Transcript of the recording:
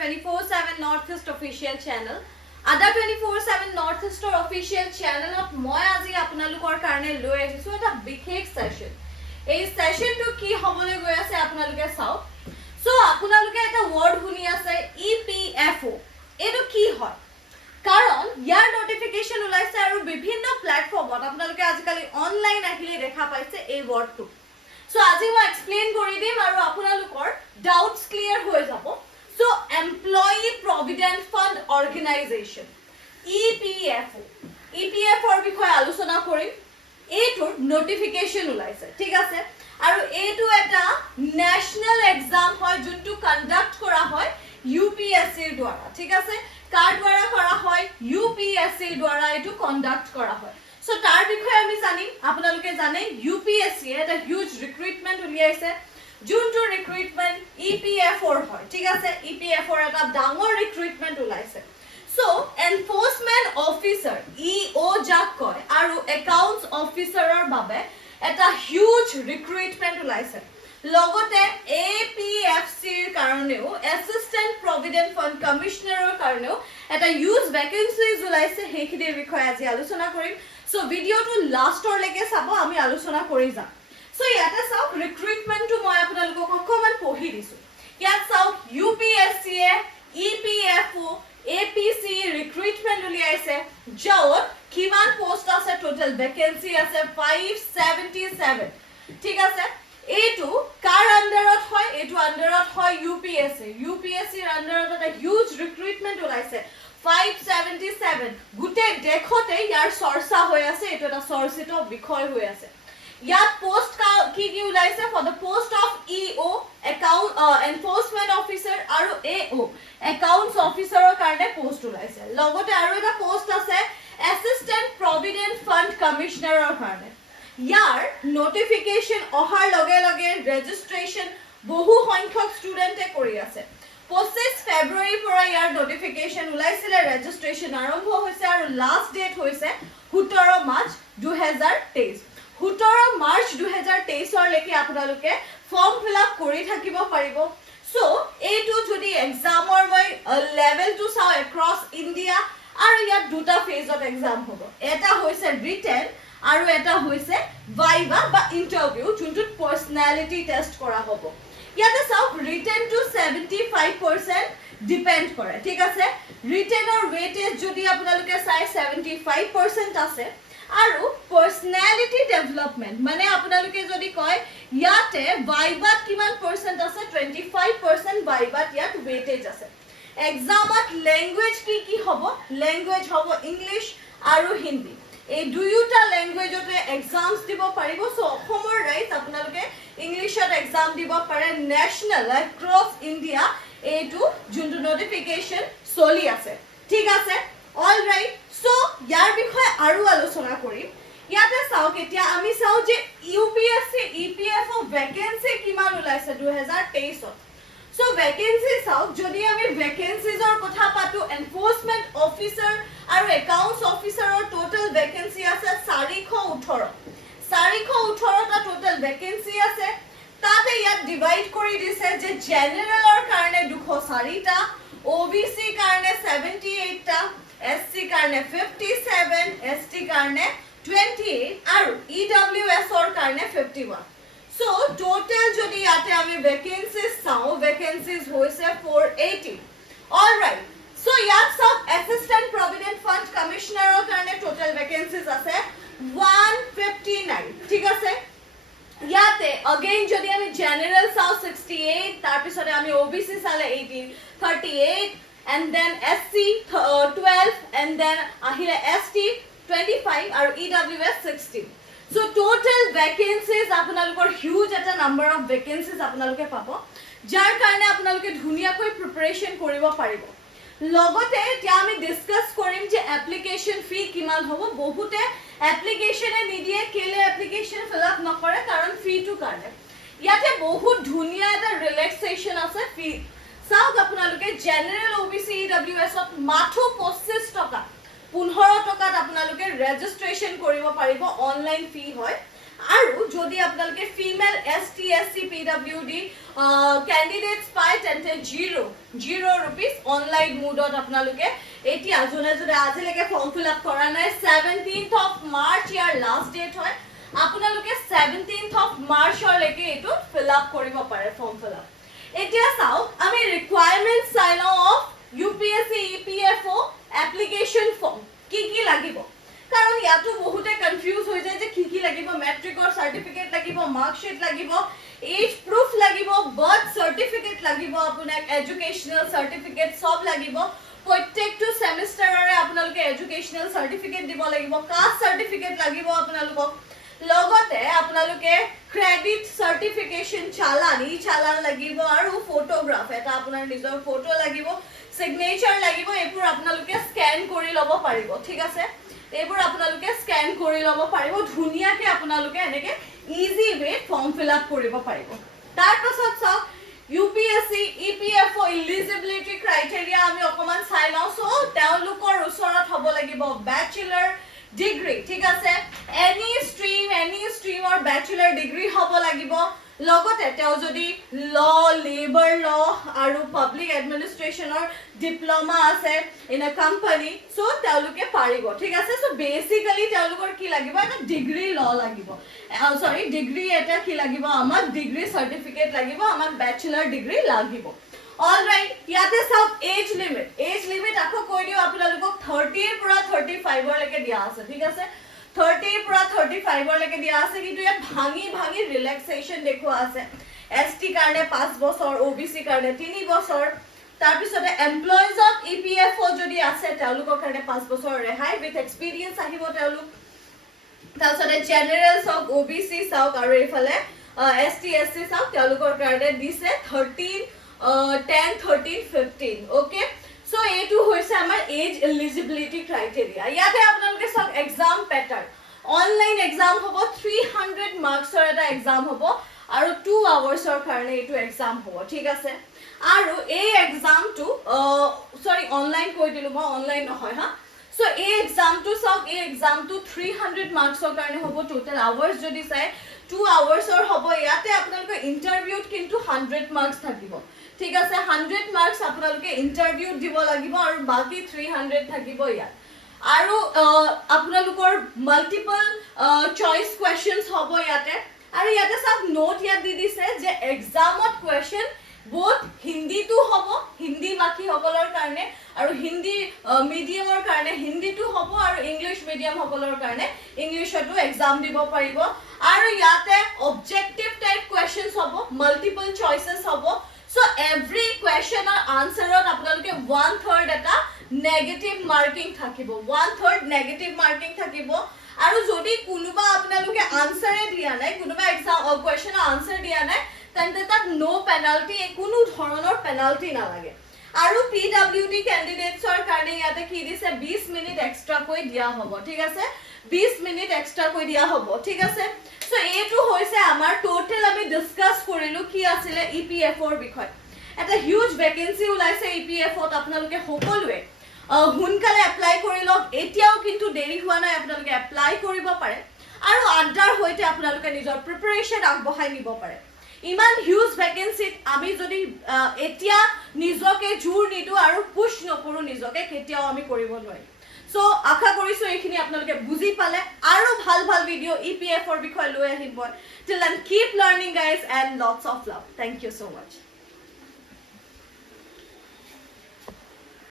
24/7 Northeast official channel. Ada 24/7 Northeast official channel of moi aji apnalukor karone loi ahisu eta bikhek session. Ei session to ki hobole goi ase apnaluke sao. So apnaluke eta word huni ase EPFO. Eto ki hoy? কারণ ইয়ার notification ওলাইছে আৰু বিভিন্ন প্ল্যাটফৰ্মত আপোনালোকে আজিকালি online আহিলে দেখা পাইছে এই ওয়াৰ্ডটো সো আজি মই এক্সপ্লেইন কৰি দিম আৰু আপোনালোকৰ ডাউটস ক্লিয়াৰ হৈ যাব so employee provident fund organisation EPFO EPFOৰ বিষয়ে আলোচনা কৰিম এইটোৰ নোটিফিকেশন ওলাইছে ঠিক আছে আৰু এইটো এটা ন্যাশনাল এক্সাম হয় যোনটো কন্ডাক্ট কৰা হয় UPSC ৰ দ্বাৰা ঠিক আছে কাৰ দ্বাৰা কৰা হয় UPSC ৰ দ্বাৰা এটো কন্ডাক্ট কৰা হয় সো তাৰ বিষয়ে আমি জানিম আপোনালোকে জানে UPSC এটা হিউজ ৰিক্ৰুটমেন্ট উলিয়াইছে যোনটো ৰিক্ৰুটমেন্ট EPFO ৰ হয় ঠিক আছে EPFO ৰ এটা ডাঙৰ ৰিক্ৰুটমেন্ট ওলাইছে সো এনফোৰ্সমেন্ট অফিচাৰ EO যাক কয় আৰু একাউন্টস অফিচাৰৰ বাবে এটা হিউজ ৰিক্ৰুটমেন্ট ওলাইছে লগতে APFC ৰ কাৰণেও এসিস্ট্যান্ট প্ৰভিডেন্ট ফান্ড কমিশনাৰৰ কাৰণেও এটা ইউজ ভ্যাকেন্সিজ ওলাইছে হেখিৰ বিষয়ে আজি আলোচনা কৰিম সো ভিডিওটো লাষ্টৰ লৈকে চাব আমি আলোচনা কৰি যাম সো ইয়াতে চাওক ৰিক্ৰুটমেন্টটো মই আপোনালোকক অকমান পঢ়ি দিছো ইয়াত চাওক UPSC EPFO APC ৰিক্ৰুটমেন্ট উলিয়াইছে য'ত কিমান পোষ্ট আছে টোটাল ভ্যাকেন্সি আছে 577 ঠিক আছে এটো কার আন্ডারত হয় এটো আন্ডারত হয় UPSC ৰ আন্ডাৰত এটা হিউজ ৰিক্ৰুটমেন্ট ওলাইছে 577 গুটে দেখতে ইয়াৰ চৰ্চা হৈ আছে এটো এটা চৰ্চিত বিষয় হৈ আছে ইয়াত পোষ্ট কি ওলাইছে for the post of EO account enforcement officer আৰু AO একাউন্টস অফিসাৰৰ কাৰণে পোষ্ট ওলাইছে লগতে আৰু এটা পোষ্ট আছে এসিস্ট্যান্ট প্ৰভিডেন্ট ফান্ড কমিশনাৰৰ কাৰণে ইয়াৰ নোটিফিকেশন অহাৰ লগে লগে ৰেজিস্ট্ৰেচন বহু সংখ্যক ষ্টুডেন্টে কৰি আছে 25 ফেব্ৰুৱাৰী পৰা ইয়াৰ নোটিফিকেশন ওলাইছিল ৰেজিস্ট্ৰেচন আৰম্ভ হৈছে আৰু লাষ্ট ডেট হৈছে 17 মাৰ্চ 2023 17 মাৰ্চ 2023 ৰ লৈকে আপোনালোকে ফৰ্ম ফিল আপ কৰি থাকিব পাৰিব সো এইটো যদি এক্সামৰ মই লেভেল টু চাও এক্ৰছ ইন্ডিয়া আৰু ইয়াত দুটা ফেজত এক্সাম হ'ব এটা হৈছে ৰিটেন আৰু এটা হৈছে ভাইভা বা ইন্টাৰভিউ যোনটো পাৰ্সোনালিটি টেস্ট কৰা হ'ব ইয়াতে চাওক ৰিটেন টু 75% ডিপেন্ড কৰে ঠিক আছে ৰিটেনৰ ওয়েটেজ যদি আপোনালোকে চাই 75% আছে আৰু পাৰ্সোনালিটি ডেভেলপমেন্ট মানে আপোনালোকে যদি কয় ইয়াতে ভাইভাত কিমান পাৰ্সেন্ট আছে 25% ভাইভাত ইয়াত ওয়েটেজ আছে এক্সামত ল্যাঙ্গুৱেজ কি হ'ব ল্যাঙ্গুৱেজ হ'ব ইংলিশ আৰু হিন্দী এই দুয়োটা ল্যাঙ্গুৱেজতে এক্সামস দিব পাৰিব সো অসমৰ ৰাইট আপোনালোকে ইংলিশত এক্সাম দিব পাৰে ন্যাশনাল এক্ৰছ ইন্ডিয়া এইটো যোনটো নোটিফিকেশন চলি আছে ঠিক আছে অল ৰাইট সো ইয়াৰ বিষয়ে আৰু আলোচনা কৰিম ইয়াতে চাওক এতিয়া আমি চাও যে UPSC EPFO ভ্যাকেন্সি কিমান ওলাইছে 2023 ত সো ভ্যাকেন্সি চাওক যদি আমি ভ্যাকেন্সিজৰ কথা পাতো এনফোৰ্সমেন্ট অফিসাৰ আৰু একাউন্টস অফিসাৰৰ টোটাল ভ্যাকেন্সি আছে 418 টা টোটাল ভ্যাকেন্সি আছে তাতে ইয়াত ডিভাইড কৰি দিছে যে জেনাৰেলৰ কাৰণে 204 টা OBC কাৰণে 78 টা SC কাৰণে 57 ST কাৰণে 28 আৰু EWS ৰ কাৰণে 51 So total jodi yate ami vacancies sao vacancies hoise 480 all right so yat sab assistant provident fund commissioner or karone total vacancies ase 159 thik ase yate again jodi ami general sao 68 tar pisore ami OBC sale 18 38 and then SC 12 and then ahile ST 25 aru EWS 16 So total vacancies আপোনালোকৰ huge এটা number of vacancies আপোনালোকে পাব যাৰ কাৰণে আপোনালোকে ধুনিয়াকৈ preparation কৰিব পাৰিব লগতে এতিয়া আমি ডিসকাস কৰিম যে এপ্লিকেশন ফি কিমান হ'ব বহুতে এপ্লিকেশনে নিদিয়ে কেলে এপ্লিকেশন ফিল আপ নকৰে কাৰণ ফিটো কাৰণে ইয়াতে বহুত ধুনিয়া এটা ৰিলেক্সেশন আছে ফি চাওক আপোনালোকে জেনাৰেল OBC EWS ত মাথো 25 টকা 15 টকাত আপোনালোকে ৰেজিস্ট্ৰেচন কৰিব পাৰিব অনলাইন ফি হয় আৰু যদি আপোনালোকে female ST SC PWD candidates পায় তেন্তে 0 rupees অনলাইন মোডত আপোনালোকে এতিয়া জনে জনে আজিলৈকে ফৰ্ম ফিল আপ কৰা নাই 17th of March ইয়াৰ লাষ্ট ডেট হয় আপোনালোকে 17th of March লৈকে এটো ফিল আপ কৰিব পাৰে ফৰ্ম ফিল আপ এতিয়া চাও আমি ৰিকোয়াৰমেন্ট চাই লও of UPSC EPFO application form কি লাগিব কাৰণ ইয়াতো বহুতে কনফিউজ হৈ যায় যে কি লাগিব মেট্ৰিকৰ সাৰ্টিফিকেট লাগিব মাৰ্কশিট লাগিব এজ প্ৰুফ লাগিব বাৰ্থ সাৰ্টিফিকেট লাগিব আপোনাক এডুকেশনাল সাৰ্টিফিকেট সব লাগিব প্ৰত্যেকটো সেমিষ্টাৰৰে আপোনালোকে এডুকেশনাল সাৰ্টিফিকেট দিব লাগিব কাষ্ট সাৰ্টিফিকেট লাগিব আপোনালোকক লগতে আপোনালোকে ক্ৰেডিট সাৰ্টিফিকেশন চালান লাগিব আৰু ফটোগ্ৰাফ এটা আপোনাৰ নিজৰ ফটো লাগিব সিগনেচাৰ লাগিব এবোৰ আপোনালোকে স্ক্যান কৰি ল'ব পাৰিব ঠিক আছে এবোৰ আপোনালোকে স্ক্যান কৰি ল'ব পাৰিব ধুনিয়াকে আপোনালোকে এনেকে ইজি ৱে ফৰ্ম ফিল আপ কৰিব পাৰিব তাৰ পাছত চাও UPSC EPFO এলিজিবিলিটি ক্ৰাইটেৰিয়া আমি অকমান চাই লও সো তেওঁলোকৰ ওচৰত হ'ব লাগিব ব্যাচেলাৰ ডিগ্ৰী ঠিক আছে এনি ষ্ট্ৰীমৰ ব্যাচেলাৰ ডিগ্ৰী হ'ব লাগিব লগতে তেও যদি ল লেবাৰ ল আৰু পাব্লিক এডমিনিষ্ট্ৰেচনৰ ডিপ্লোমা আছে ইন আ কোম্পানী সো তেওঁলোকে পাৰিব ঠিক আছে সো বেসিক্যালি তেওঁলোকৰ কি লাগিব এটা ডিগ্ৰী ল লাগিব সৰি ডিগ্ৰী এটা কি লাগিব আমাক ডিগ্ৰী সাৰ্টিফিকেট লাগিব আমাক ব্যাচেলাৰ ডিগ্ৰী লাগিব অলৰাইট ইয়াতে সব এজ লিমিট আকৌ কৈ দিও আপোনালোকক 30 ৰ পৰা 35 লৈকে দিয়া আছে ঠিক আছে 30 ৰ পৰা 35 লৈকে দিয়া আছে কিন্তু ইয়াত ভাঙি ৰিলেক্সেশন দেখুৱা আছে ST কাৰণে 5 বছৰ OBC কাৰণে 3 বছৰ তাৰ পিছতে এমপ্লয়িজ অফ EPFO যদি আছে তেওঁলোকৰ কাৰণে 5 বছৰ ৰেহাই উইথ এক্সপেৰিয়েন্স আহিব তেওঁলোক তাৰ পিছতে জেনাৰেলস অফ OBC চাওক আৰু এইফালে ST SC চাওক তেওঁলোকৰ কাৰণে দিছে 10 13 15 ওকে সো এটো হৈছে আমাৰ এজ এলিজিবিলিটি ক্ৰাইটেৰিয়া ইয়াতে আপোনালোকে সব এক্সাম প্যাটাৰ্ন অনলাইন এক্সাম হ'ব 300 মাৰ্কছৰ এটা এক্সাম হ'ব আৰু 2 আৱাৰ্ছৰ কাৰণে এটো এক্সাম হ'ব ঠিক আছে আৰু এই এক্সামটো সৰি অনলাইন কৈ দিলো মই অনলাইন নহয় হা সো এই এক্সামটো সব এই এক্সামটো 300 মাৰ্কছৰ কাৰণে হ'ব টোটাল আৱাৰ্ছ যদি চাই 2 আৱাৰ্ছৰ হ'ব ইয়াতে আপোনালোকে ইন্টাৰভিউত কিন্তু 100 মাৰ্কছ থাকিব ঠিক আছে 100 মাৰ্কছ আপোনালোকে ইন্টাৰভিউত দিব লাগিব আৰু বাকি 300 থাকিব ইয়াত আৰু আপোনালোকৰ মাল্টিপল চয়েস কোৱেশ্চনছ হ'ব ইয়াতে আৰু ইয়াতে সব নোট ইয়াত দি দিছে যে এক্সামত কোৱেশ্চন বহুত হিন্দীটো হ'ব হিন্দী বাকি সকলৰ কাৰণে আৰু হিন্দী মিডিয়ামৰ কাৰণে হিন্দীটো হ'ব আৰু ইংলিশ মিডিয়াম সকলৰ কাৰণে ইংলিশতো এক্সাম দিব পাৰিব আৰু ইয়াতে অবজেক্টিভ টাইপ কোৱেশ্চনছ হ'ব মাল্টিপল চয়েসেস হ'ব So every question or answer ot apnaloke 1/3 eta negative marking thakibo 1/3 negative marking thakibo aru jodi kunuba apnaloke answer e dia nai kunuba exam question or answer dia nai tente tat no penalty ekunu dhoronor penalty na lage aru PWD candidates or karone yate ki dise 20 minute extra koi dia hobo thik ase 20 minute extra koi dia hobo thik ase So এটো হৈছে আমাৰ total আমি discuss কৰিলো কি আছিল EPFO ৰ বিষয় এটা হিউজ ভ্যাকেন্সি ওলাইছে EPFO ত আপোনালোকে সকলোৱে হুনকালে এপ্লাই কৰি লওক এতিয়াও কিন্তু দেৰি হোৱা নাই আপোনালোকে এপ্লাই কৰিব পাৰে আৰু আড্ডাৰ হৈতে আপোনালোকে নিজৰ প্ৰিপাৰেচন আগবঢ়াই নিব পাৰে ইমান হিউজ ভ্যাকেন্সিত আমি যদি এতিয়া নিজকে জোৰ নিদু আৰু পুশ নকৰো নিজকে কেতিয়াও আমি কৰিব নোৱাৰিম So আশা কৰিছো এইখিনি আপোনালোকে বুজি পালে আৰু ভাল ভিডিও EPFO ৰ বিষয় লৈ আহিম মই till then keep learning guys and lots of love thank you so much